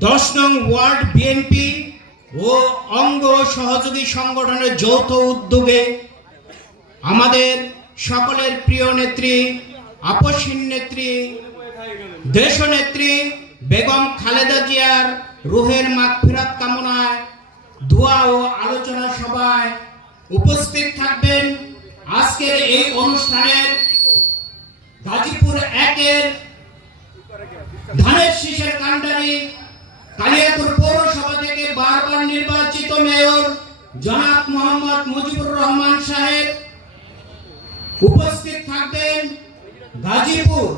10 নং word BNP ও অঙ্গ সহযোগী সংগঠনের যৌথ উদ্যোগে আমাদের সকলের প্রিয় নেত্রী, আপসহীন নেত্রী, দেশনেত্রী বেগম খালেদা জিয়ার রুহের মাগফিরাত কামনায় দোয়া ও আলোচনা সভায় উপস্থিত থাকবেন। আজকের এই অনুষ্ঠানের গাজীপুর 1-এর ধানের শীষের কান্ডারি কালিয়াপুর পৌরসভা থেকে বারবার নির্বাচিত মেয়র জনাব মোহাম্মদ মুজিবুর রহমান সাহেব উপস্থিত থাকবেন। গাজীপুর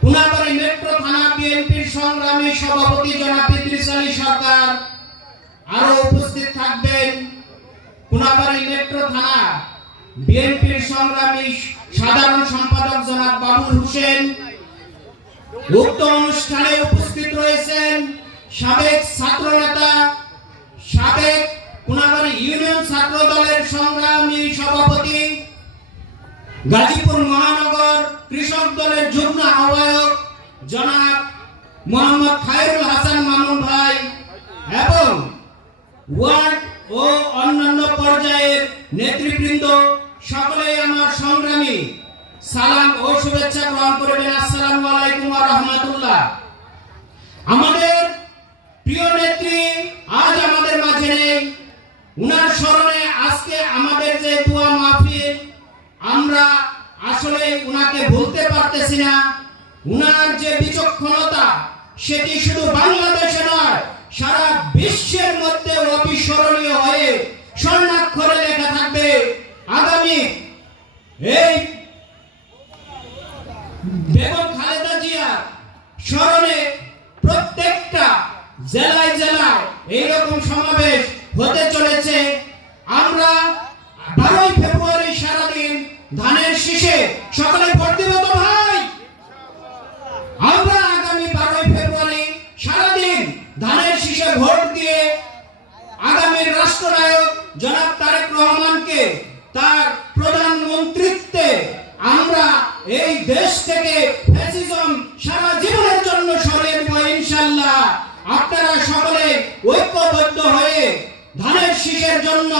পুনাবাড়ী মেট্রো থানা বিএনপির সংগ্রামী সভাপতি জনাব ইদ্রিস আলী সরকার আরো উপস্থিত থাকবেন। পুনাবাড়ী মেট্রো থানা বিএনপির সংগ্রামী সাধারণ সম্পাদক জনাব বাবুল হোসেন। উক্ত অনুষ্ঠানে উপস্থিত রয়েছেন সাবেক ছাত্র নেতা, সাবেক পুনাবাড়ী ইউনিয়ন ছাত্র দলের সংগ্রামী সভাপতি, গাজীপুর মহানগর কৃষক দলের যুগ্ম আহ্বায়ক জনাব মোহাম্মদ খায়রুল হাসান মামুন ভাই এবং ওয়ার্ড ও অন্যান্য পর্যায়ের নেতৃবৃন্দ সকলেই আমার সংগ্রামী সালাম ও শুভেচ্ছা গ্রহণ করবেন। আসসালামু আলাইকুম ওয়া রাহমাতুল্লাহ। আমাদের প্রিয় নেত্রী আজ আমাদের মাঝে নেই। উনার স্মরণে আজকে আমাদের যে দোয়া মাহফিল, আমরা আসলে উনাকে ভুলতে পারতেছি না। উনার যে বিচক্ষণতা সেটি শুধু বাংলাদেশে নয়, সারা বিশ্বের মধ্যে অবিস্মরণীয় হয়ে স্বর্ণাক্ষরে লেখা থাকবে। আগামী এই বেগম খালেদা জিয়ার স্মরণে প্রত্যেকটা জেলায় জেলায় এইরকম সমাবেশ হতে চলেছে। আমরা 12 ফেব্রুয়ারি সারাদিন ধানের শীষে সকলে ভোট দেব তো ভাই? আমরা আগামী 12 ফেব্রুয়ারি সারাদিন ধানের শীষে ভোট দিয়ে আগামী রাষ্ট্রনায়ক জনাব তারেক রহমানকে তার প্রধানমন্ত্রীত্বে আমরা এই দেশ থেকে ফ্যাসিজম সারা জীবনের জন্য সরিয়ে দেব ইনশাআল্লাহ। আপনারা সকলে ঐক্যবদ্ধ হয়ে ধানের শীষের জন্য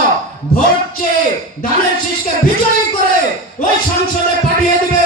ভোট চেয়ে ধানের শীষকে বিজয়ী করে ওই সংসদে পাঠিয়ে দিবেন।